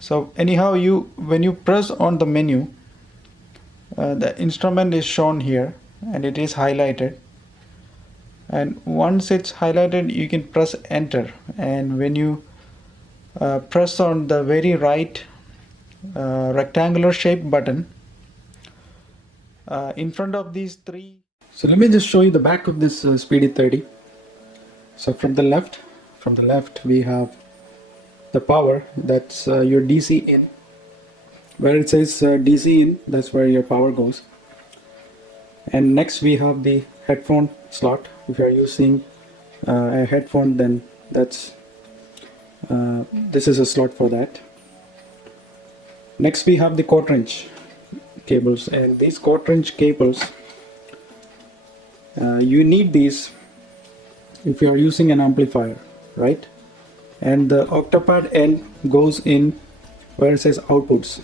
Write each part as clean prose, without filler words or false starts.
So anyhow, when you press on the menu, the instrument is shown here and it is highlighted, and once it's highlighted you can press enter, and when you press on the very right rectangular shaped button in front of these three. So let me just show you the back of this Spd-30. So from the left we have the power, that's your DC in. Where it says DC in, that's where your power goes. And next we have the headphone slot. If you are using a headphone, then that's this is a slot for that. Next we have the quarter-inch cables, and these quarter-inch cables, you need these if you are using an amplifier, right? And the octopad end goes in where it says outputs.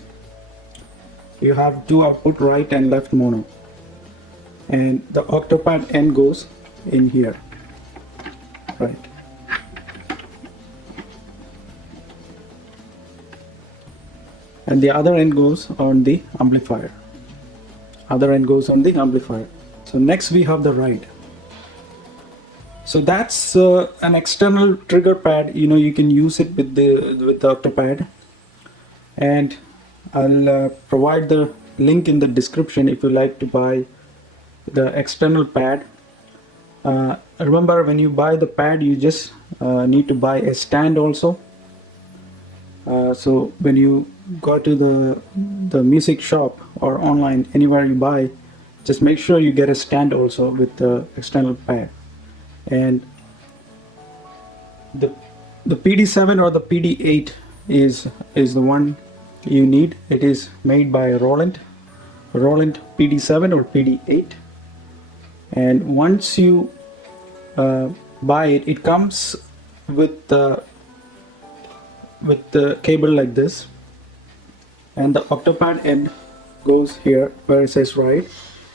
You have two output, right and left mono, and the octopad end goes in here, right? And the other end goes on the amplifier. So next we have the ride. So that's an external trigger pad. You can use it with the octopad, and I'll provide the link in the description if you like to buy the external pad. Remember, when you buy the pad, you just need to buy a stand also. So when you go to the music shop or online, anywhere you buy, just make sure you get a stand also with the external pad. And the PD7 or the PD8 is the one you need. It is made by Roland PD7 or PD8, and once you buy it, it comes with the cable like this, and the octopad end goes here where it says right,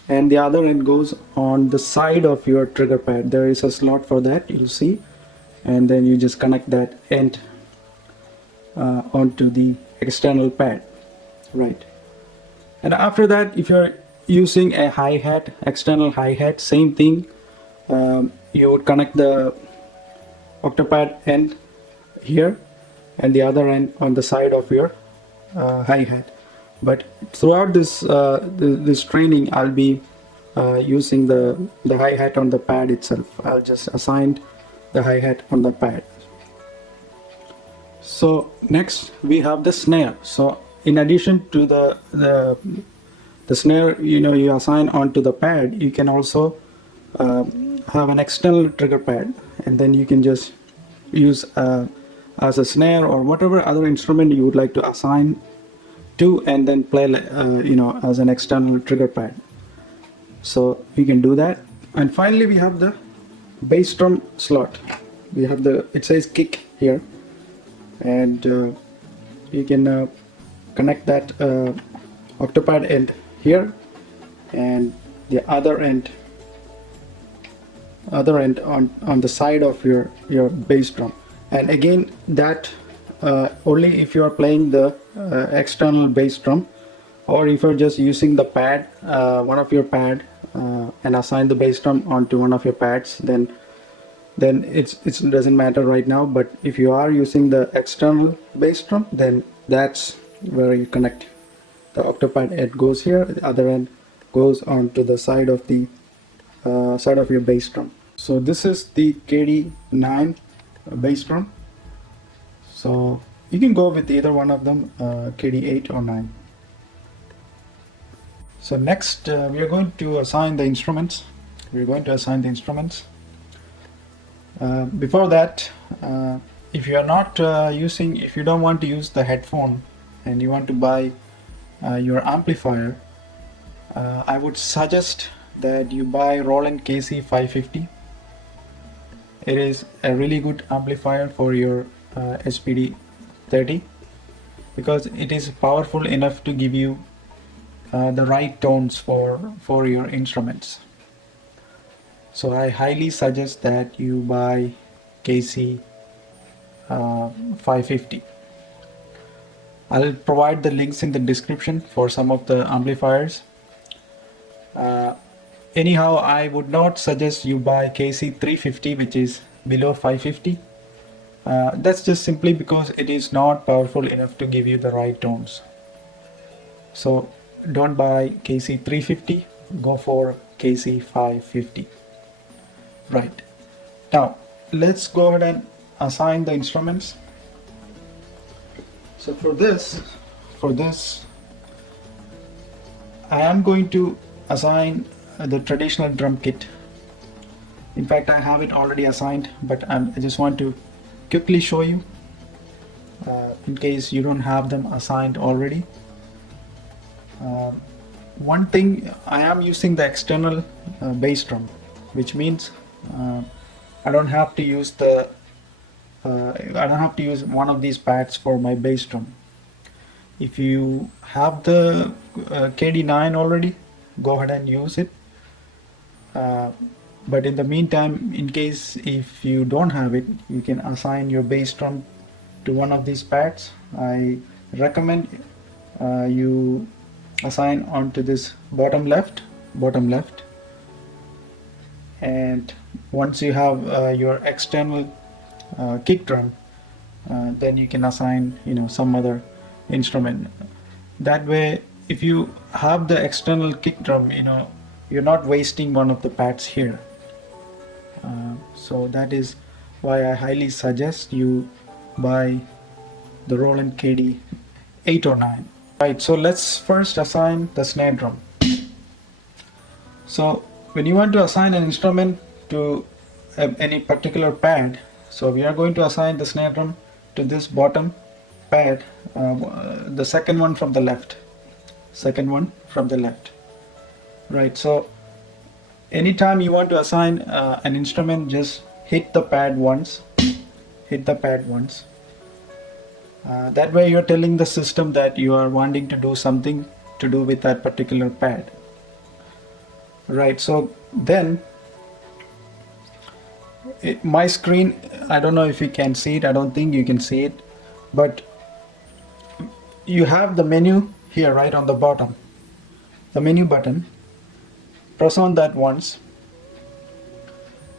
and the other end goes on the side of your trigger pad. There is a slot for that, you'll see, and then you just connect that end onto the external pad, right? And after that, if you're using a hi-hat, external hi-hat, same thing. You would connect the octopad end here and the other end on the side of your hi-hat. But throughout this this training, I'll be using the hi-hat on the pad itself. I'll just assign the hi-hat on the pad. So next we have the snare. So in addition to the snare, you assign onto the pad, you can also have an external trigger pad, and then you can just use as a snare or whatever other instrument you would like to assign to, and then play as an external trigger pad. So you can do that. And finally we have the bass drum slot. We have it says kick here, and you can connect that octopad end here, and the other end on the side of your bass drum. And again, that only if you are playing the external bass drum, or if you're just using the pad, one of your pad, and assign the bass drum onto one of your pads, then it doesn't matter right now. But if you are using the external bass drum, then that's where you connect the octopad end goes here, the other end goes onto the side of your bass drum. So this is the KD9 bass drum. So you can go with either one of them, KD8 or 9. So next we are going to assign the instruments. Before that, if you are not if you don't want to use the headphone and you want to buy your amplifier, I would suggest that you buy Roland KC550. It is a really good amplifier for your Spd-30, because it is powerful enough to give you the right tones for your instruments. So I highly suggest that you buy KC550. I'll provide the links in the description for some of the amplifiers. Anyhow, I would not suggest you buy KC350, which is below 550. That's just simply because it is not powerful enough to give you the right tones. So don't buy KC350, go for KC550. Right. Now let's go ahead and assign the instruments. So for this I am going to assign the traditional drum kit. In fact, I have it already assigned, but I just want to quickly show you in case you don't have them assigned already. One thing, I am using the external bass drum, which means I don't have to use one of these pads for my bass drum. If you have the KD9 already, go ahead and use it. But in the meantime, in case if you don't have it, you can assign your bass drum to one of these pads. I recommend you assign onto this bottom left, and once you have your external kick drum, then you can assign some other instrument. That way, if you have the external kick drum, you're not wasting one of the pads here. So that is why I highly suggest you buy the Roland KD 8 or 9. Right, so let's first assign the snare drum. So when you want to assign an instrument to any particular pad, so we are going to assign the snare drum to this bottom pad, the second one from the left. Right, so anytime you want to assign an instrument, just hit the pad once. That way you're telling the system that you are wanting to do something to do with that particular pad. Right, so then my screen, I don't know if you can see it, I don't think you can see it, but you have the menu here right on the bottom, the menu button. Press on that once.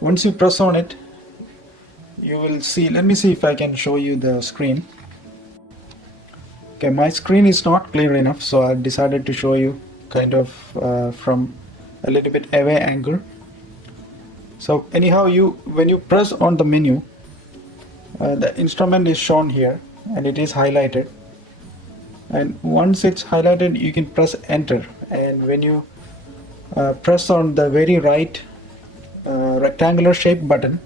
Once you press on it, you will see, let me see if I can show you the screen. Okay, my screen is not clear enough, so I decided to show you kind of from a little bit away angle. So anyhow, when you press on the menu, the instrument is shown here and it is highlighted, and once it's highlighted you can press enter, and when you press on the very right rectangular shaped button,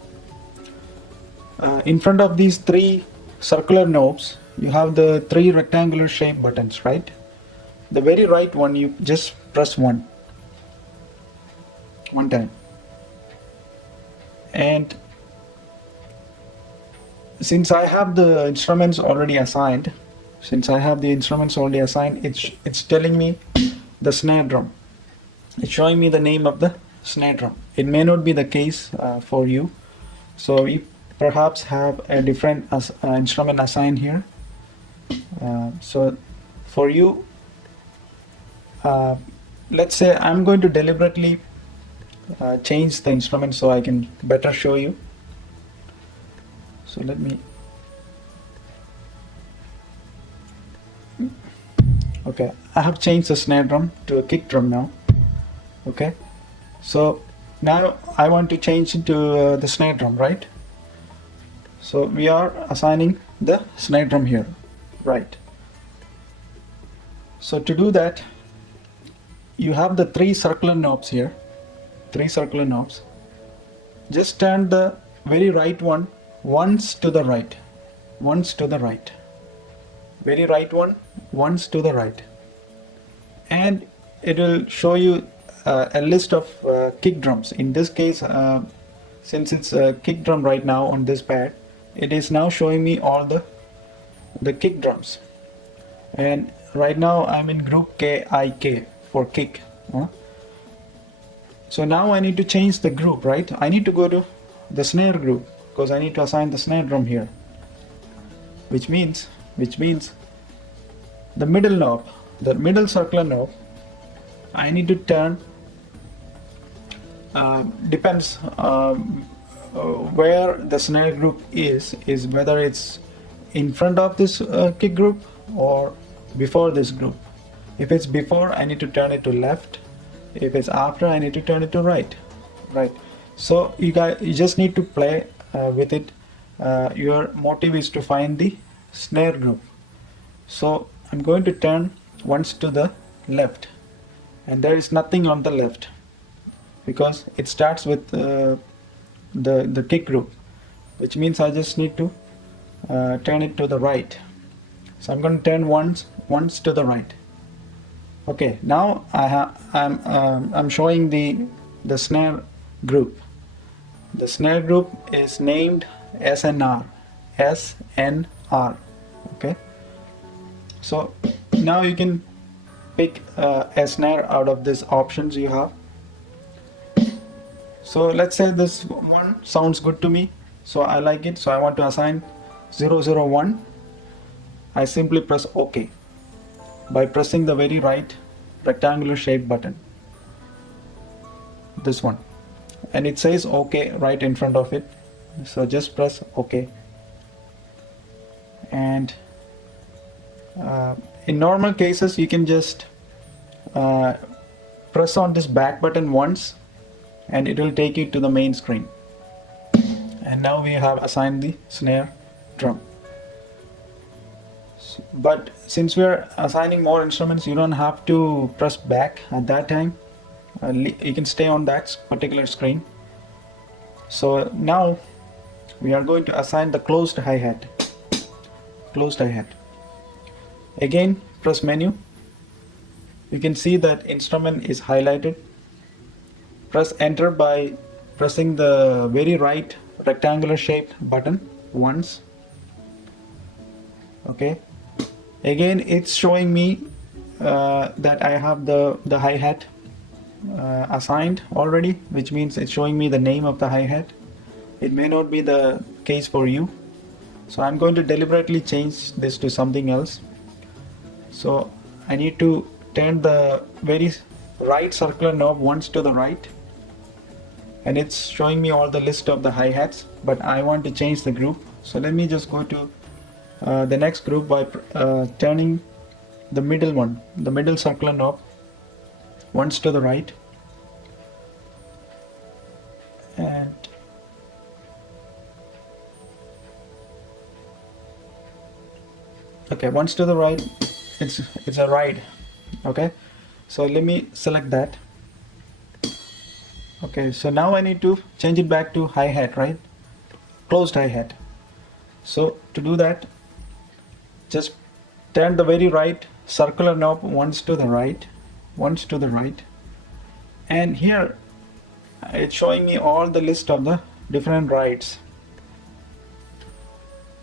in front of these three circular knobs you have the three rectangular shaped buttons, right? The very right one, you just press one time, and since I have the instruments already assigned, it's telling me the snare drum. It's showing me the name of the snare drum. It may not be the case for you, so you perhaps have a different instrument assigned here. So for you, let's say I'm going to deliberately change the instrument so I can better show you. So let me, okay, I have changed the snare drum to a kick drum now. Okay, so now I want to change it to the snare drum, right? So we are assigning the snare drum here, right? So to do that, you have the three circular knobs here, just turn the very right one once to the right, very right one once to the right, and it will show you a list of kick drums. In this case, since it's a kick drum right now on this pad, it is now showing me all the kick drums, and right now I'm in group KIK for kick. So now I need to change the group, right? I need to go to the snare group because I need to assign the snare drum here, which means the middle knob, the middle circular knob, I need to turn, depends where the snare group is whether it's in front of this kick group or before this group. If it's before, I need to turn it to left. If it's after, I need to turn it to right. So you just need to play with it. Your motive is to find the snare group. So I'm going to turn once to the left, and there is nothing on the left because it starts with the kick group, which means I just need to turn it to the right. So I'm going to turn once to the right. Okay, now I'm showing the snare group. The snare group is named SNR. Okay, so now you can pick a snare out of these options you have. So let's say this one sounds good to me, so I like it, so I want to assign 001. I simply press OK by pressing the very right rectangular shaped button, this one, and it says OK right in front of it, so just press OK. And in normal cases you can just press on this back button once and it will take you to the main screen. And now we have assigned the snare drum. But since we are assigning more instruments, you don't have to press back at that time. You can stay on that particular screen. So now we are going to assign the closed hi-hat. Again, press menu. You can see that instrument is highlighted. Press enter by pressing the very right rectangular shaped button once. Okay, again it's showing me that I have the hi-hat assigned already, which means it's showing me the name of the hi-hat. It may not be the case for you, so I'm going to deliberately change this to something else. So I need to turn the very right circular knob once to the right, and it's showing me all the list of the hi-hats, but I want to change the group. So let me just go to the next group by turning the middle circular knob once to the right, and okay, once to the right, it's a right. Okay, so let me select that. Okay, so now I need to change it back to hi-hat, right? Closed hi-hat. So to do that, just turn the very right circular knob once to the right, and here it's showing me all the list of the different rights.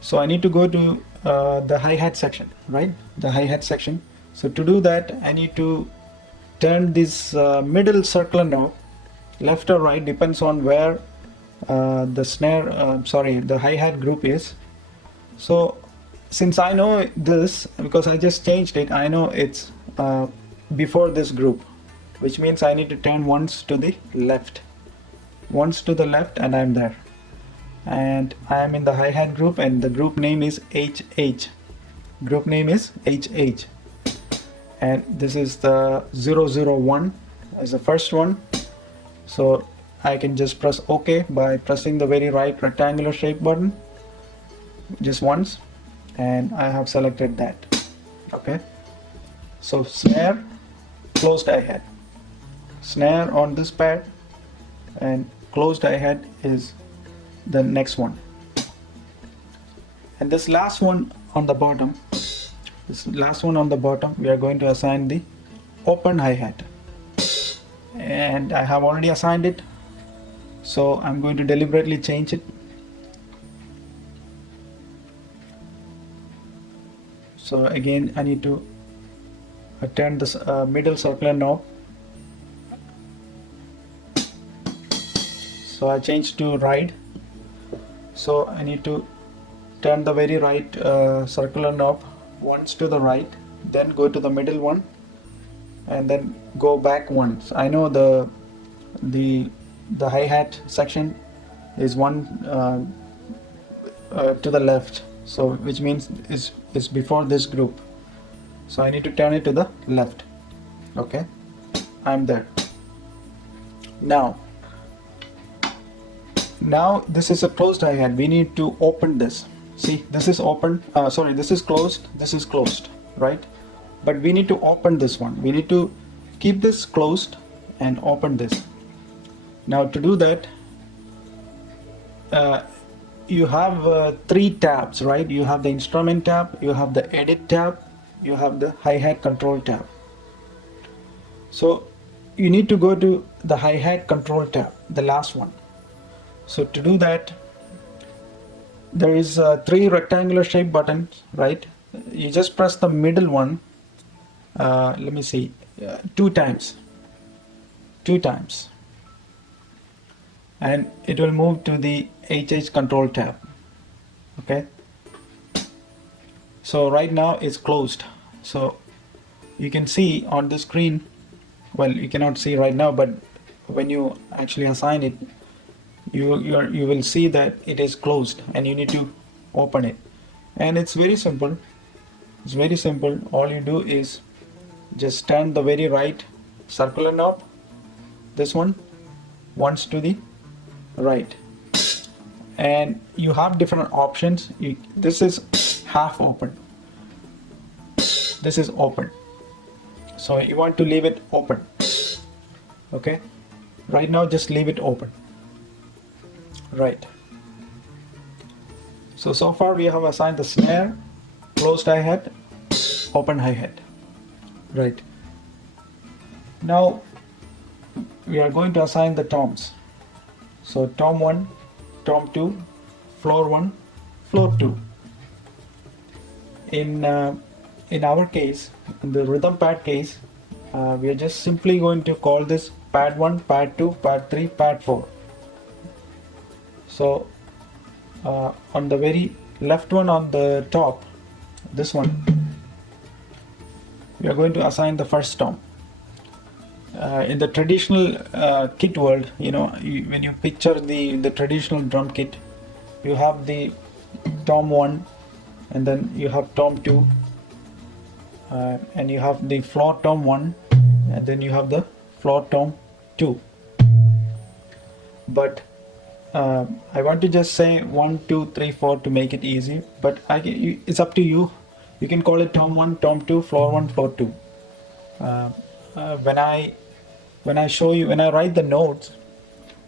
So I need to go to the hi-hat section, right? The hi-hat section. So to do that, I need to turn this middle circular knob left or right, depends on where the hi-hat group is. So since I know this, because I just changed it, I know it's before this group, which means I need to turn once to the left, and I'm there. And I am in the hi-hat group, and the group name is HH. And this is the 001 as the first one. So I can just press OK by pressing the very right rectangular shape button just once, and I have selected that. Okay, so snare, closed hi-hat, snare on this pad, and closed hi-hat is the next one. And this last one on the bottom, we are going to assign the open hi-hat, and I have already assigned it, so I'm going to deliberately change it. So again, I need to turn this middle circular knob. So I changed to right. So I need to turn the very right circular knob once to the right, then go to the middle one, and then go back once. I know the hi-hat section is one to the left, so which means is before this group, so I need to turn it to the left. Okay, I'm there. Now this is a closed hi-hat. We need to open this. See, this is open, sorry, this is closed, this is closed, right? But we need to open this one. We need to keep this closed and open this. Now to do that, you have 3 tabs, right? You have the instrument tab, you have the edit tab, you have the hi-hat control tab. So you need to go to the hi-hat control tab, the last one. So to do that, there is 3 rectangular shape buttons, right? You just press the middle one. Let me see, 2 times, and it will move to the HH control tab. Okay, so right now it's closed, so you can see on the screen, well, you cannot see right now, but when you actually assign it, you will see that it is closed and you need to open it. And it's very simple. It's very simple. All you do is just turn the very right circular knob, this one, once to the right, and you have different options. This is half open, this is open, so you want to leave it open. Okay, right now just leave it open. Right, so far we have assigned the snare, closed hi-hat, open hi-hat. Right, now we are going to assign the toms. So tom 1, tom 2, floor 1, floor 2. In our case, in the rhythm pad case, we are just simply going to call this pad 1, pad 2, pad 3, pad 4. So on the very left one on the top, this one, we are going to assign the first tom. In the traditional kit world, you know, when you picture the traditional drum kit, you have the tom 1, and then you have tom 2, and you have the floor tom 1, and then you have the floor tom 2. But I want to just say 1, 2, 3, 4 to make it easy, but it's up to you. You can call it tom 1, tom 2, floor 1, floor 2. When I show you, when I write the notes,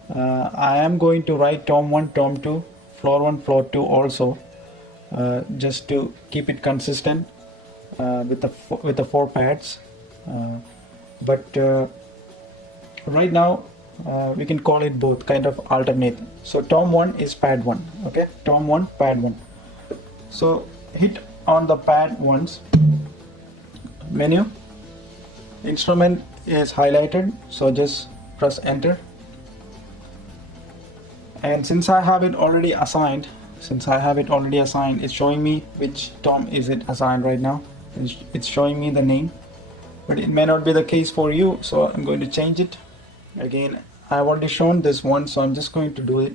I am going to write tom 1, tom 2, floor 1, floor 2 also, just to keep it consistent with the 4 pads. But right now we can call it both, kind of alternate. So tom 1 is pad 1. Okay, tom 1, pad 1. So hit on the pad once, menu, instrument is highlighted, so just press enter. And since I have it already assigned, it's showing me which tom is it assigned right now. It's showing me the name, but it may not be the case for you, so I'm going to change it. Again, I've already shown this one, so I'm just going to do it.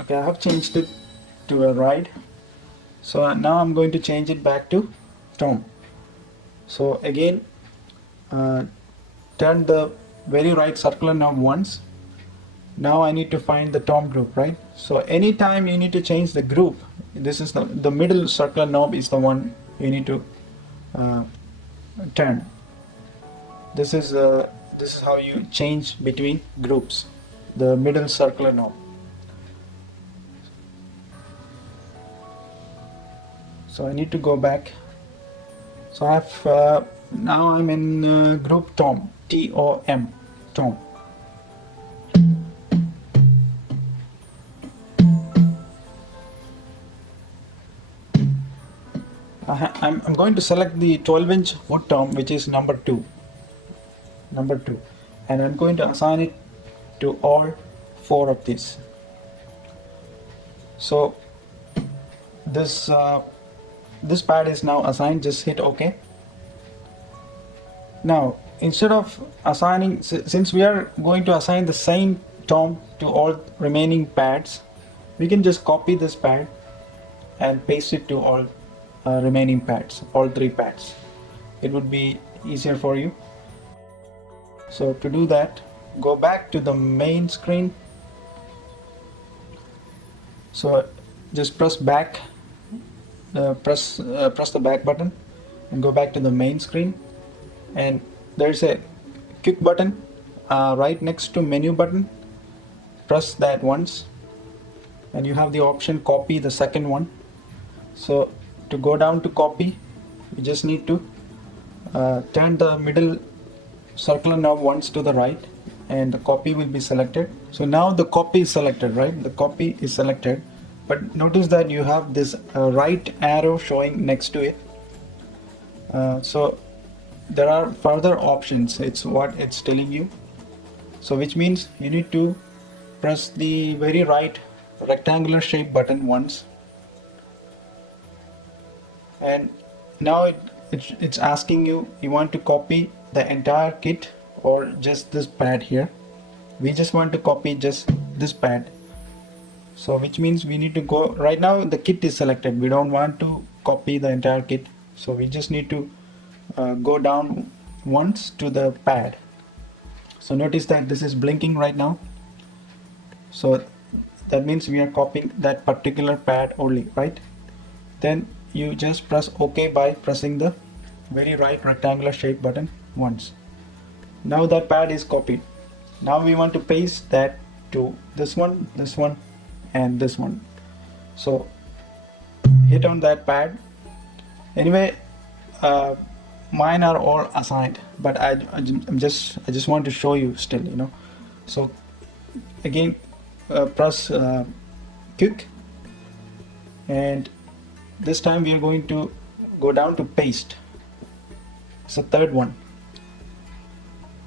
Okay, I have changed it to a ride, so now I'm going to change it back to tom. So again, turn the very right circular knob once. Now I need to find the tom group, right? So anytime you need to change the group, this is the middle circular knob is the one you need to turn. This is how you change between groups, the middle circular knob. So I need to go back. So I have now I'm in group tom, T-O-M, tom. I'm going to select the 12-inch wood tom, which is number 2, and I'm going to assign it to all 4 of these. So this this pad is now assigned. Just hit OK. Now instead of assigning, since we are going to assign the same tom to all remaining pads, we can just copy this pad and paste it to all remaining pads, all 3 pads. It would be easier for you. So to do that, go back to the main screen. So just press back, press the back button and go back to the main screen, and there's a quick button right next to menu button. Press that once and you have the option copy, the second one. So to go down to copy, you just need to turn the middle circular knob once to the right and the copy will be selected. So now the copy is selected, right? The copy is selected, but notice that you have this right arrow showing next to it. So there are further options, it's what it's telling you. So which means you need to press the very right rectangular shape button once, and now it's asking you want to copy the entire kit or just this pad here. We just want to copy just this pad, so which means we need to go, right now the kit is selected, we don't want to copy the entire kit, so we just need to go down once to the pad. So notice that this is blinking right now, so that means we are copying that particular pad only, right? Then you just press OK by pressing the very right rectangular shape button once. Now that pad is copied. Now we want to paste that to this one, and this one. So hit on that pad. Anyway, mine are all assigned, but I just want to show you still, you know. So again, press quick, and this time we are going to go down to paste. It's the third one.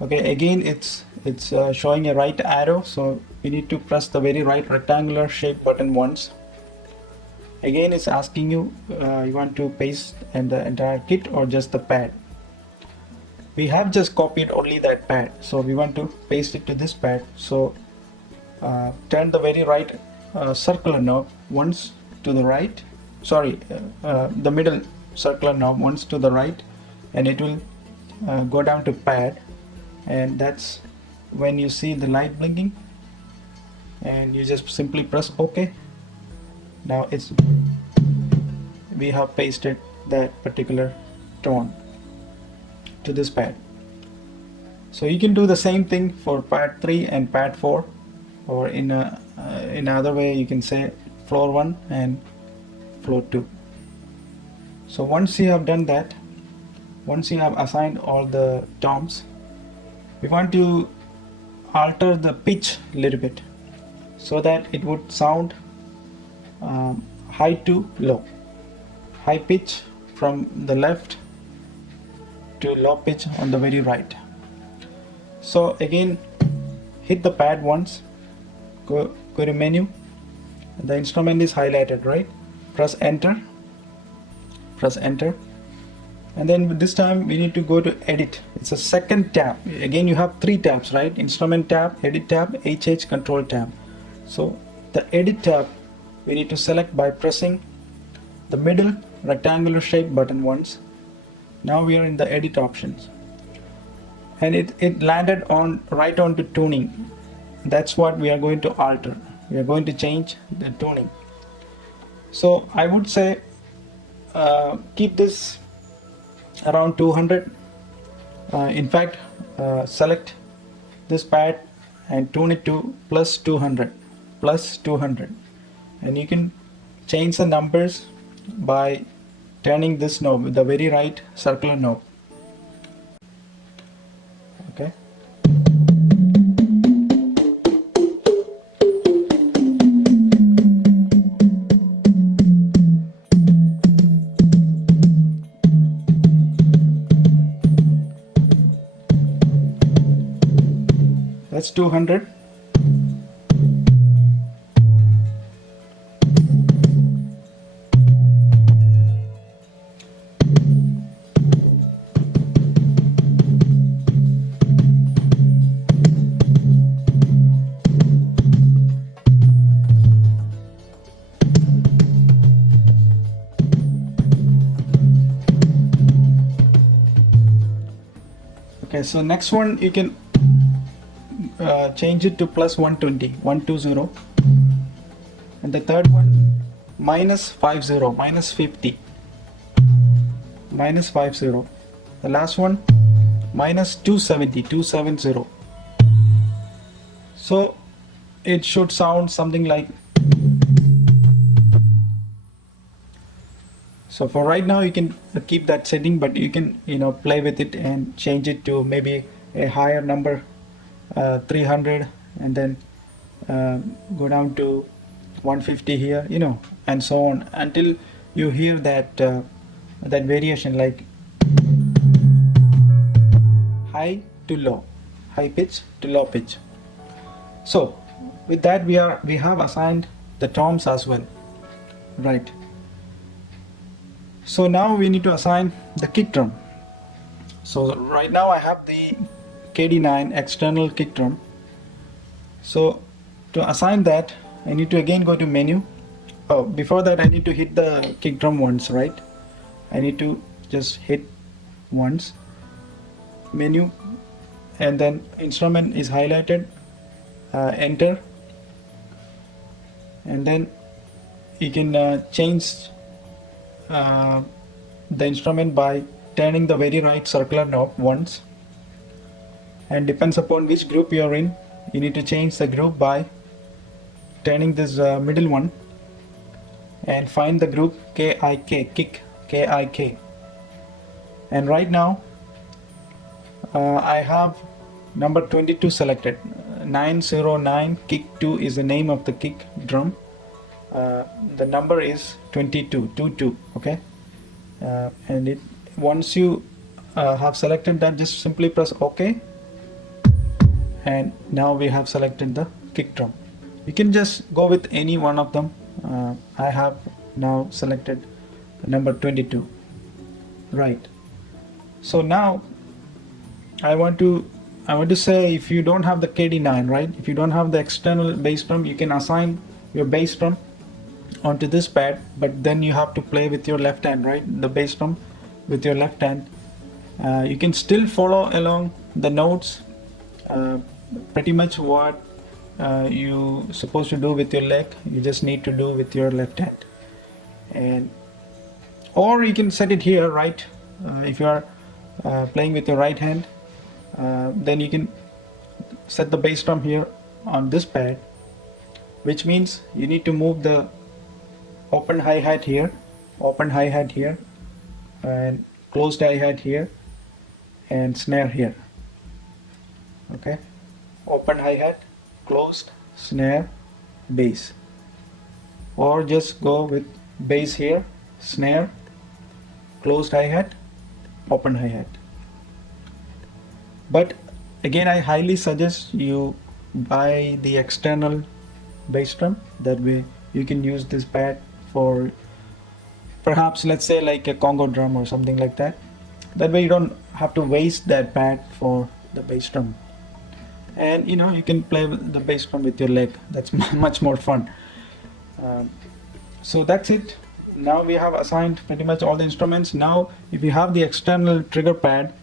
Okay, again it's showing a right arrow, so you need to press the very right rectangular shape button once. Again it's asking you you want to paste in the entire kit or just the pad. We have just copied only that pad, so we want to paste it to this pad. So turn the very right circular knob once to the right, sorry, the middle circular knob once to the right, and it will go down to pad, and that's when you see the light blinking, and you just simply press OK. Now we have pasted that particular tone to this pad. So you can do the same thing for pad 3 and pad 4, or in another way you can say floor 1 and floor 2. So once you have done that, once you have assigned all the toms, we want to alter the pitch a little bit so that it would sound high to low, high pitch from the left to low pitch on the very right. So again, hit the pad once, go to menu, the instrument is highlighted, right? Press enter, and then this time we need to go to edit. It's a second tab. Again you have 3 tabs, right? Instrument tab, edit tab, HH control tab. So the edit tab we need to select by pressing the middle rectangular shape button once. Now we are in the edit options, and it landed on right onto tuning. That's what we are going to alter. We are going to change the tuning. So I would say keep this around 200. In fact, select this pad and tune it to plus 200, and you can change the numbers by turning this knob with the very right circular knob. Okay. That's 200. Okay, so next one you can change it to plus 120, 120, and the third one minus 50, minus 50, minus 50. The last one minus 270, 270. So it should sound something like. So for right now you can keep that setting, but you can play with it and change it to maybe a higher number, 300, and then go down to 150 here, and so on until you hear that that variation, like high to low, high pitch to low pitch. So with that we have assigned the toms as well, right? So now we need to assign the kick drum. So right now I have the KD9 external kick drum. So to assign that, I need to again go to menu. Oh, before that I need to hit the kick drum once, right? I need to just hit once, menu, and then instrument is highlighted, enter, and then you can change the instrument by turning the very right circular knob once, and depends upon which group you are in, you need to change the group by turning this middle one and find the group KIK, kick, KIK. And right now I have number 22 selected. 909 kick 2 is the name of the kick drum. The number is 22, 22, okay? And once you have selected that, just simply press OK, and now we have selected the kick drum. You can just go with any one of them. I have now selected the number 22, right? So now I want to say, if you don't have the KD9, right, if you don't have the external bass drum, you can assign your bass drum onto this pad, but then you have to play with your left hand, right, the bass drum with your left hand. You can still follow along the notes, pretty much what you supposed to do with your leg, you just need to do with your left hand. And or you can set it here, right? If you are playing with your right hand, then you can set the bass drum here on this pad, which means you need to move the open hi-hat here, open hi-hat here, and closed hi-hat here, and snare here. Okay, open hi-hat, closed, snare, bass. Or just go with bass here, snare, closed hi-hat, open hi-hat. But again, I highly suggest you buy the external bass drum. That way you can use this pad for perhaps, let's say, like a Congo drum or something like that. That way you don't have to waste that pad for the bass drum. And you can play the bass drum with your leg. That's much more fun. So that's it. Now we have assigned pretty much all the instruments. Now if you have the external trigger pad,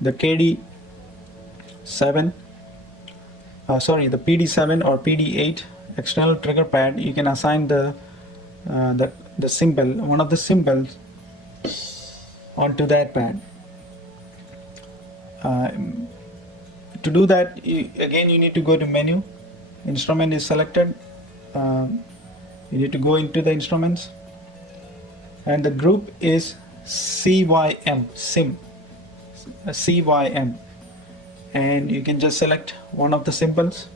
the KD7, the PD7 or PD8 external trigger pad, you can assign the symbol, one of the symbols, onto that pad. To do that, again you need to go to menu, instrument is selected, you need to go into the instruments, and the group is CYM, CYM, and you can just select one of the symbols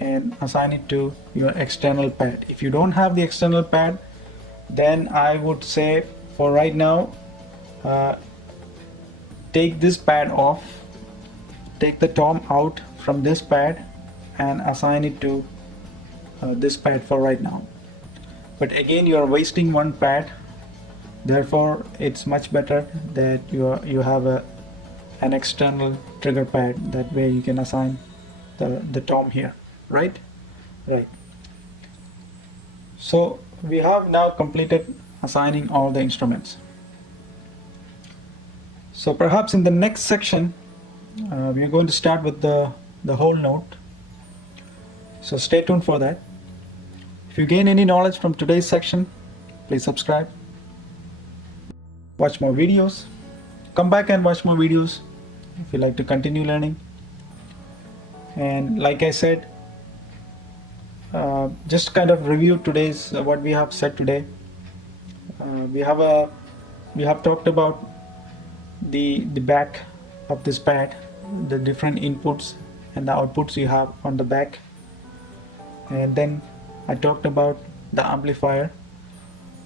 and assign it to your external pad. If you don't have the external pad, then I would say for right now, take this pad off, take the tom out from this pad and assign it to this pad for right now. But again, you are wasting one pad, therefore it's much better that you have an external trigger pad. That way you can assign the tom here, right? So we have now completed assigning all the instruments. So perhaps in the next section We are going to start with the whole note, so stay tuned for that. If you gain any knowledge from today's section, please subscribe, watch more videos, come back and watch more videos if you like to continue learning. And like I said, just kind of review today's what we have said today. We have talked about the back of this pad, the different inputs and the outputs you have on the back, and then I talked about the amplifier.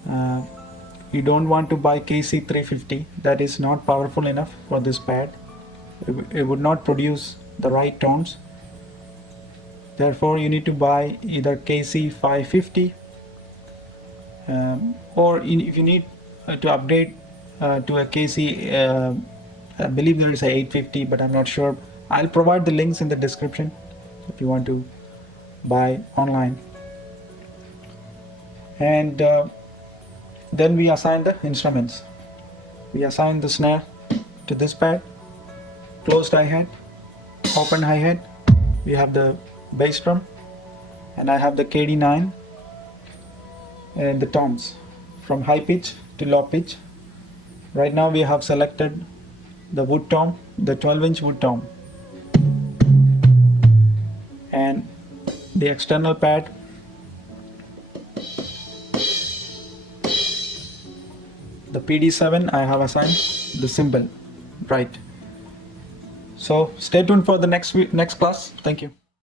You don't want to buy KC350, that is not powerful enough for this pad. It would not produce the right tones. Therefore you need to buy either KC550 or if you need to upgrade to a KC, I believe there is a 850, but I'm not sure. I'll provide the links in the description if you want to buy online. And then we assign the instruments. We assign the snare to this pad, closed hi-hat, open hi-hat. We have the bass drum, and I have the KD9 and the toms from high pitch to low pitch. Right now we have selected the wood tom, the 12-inch wood tom, and the external pad. The PD7 I have assigned the cymbal, right. So stay tuned for the next class. Thank you.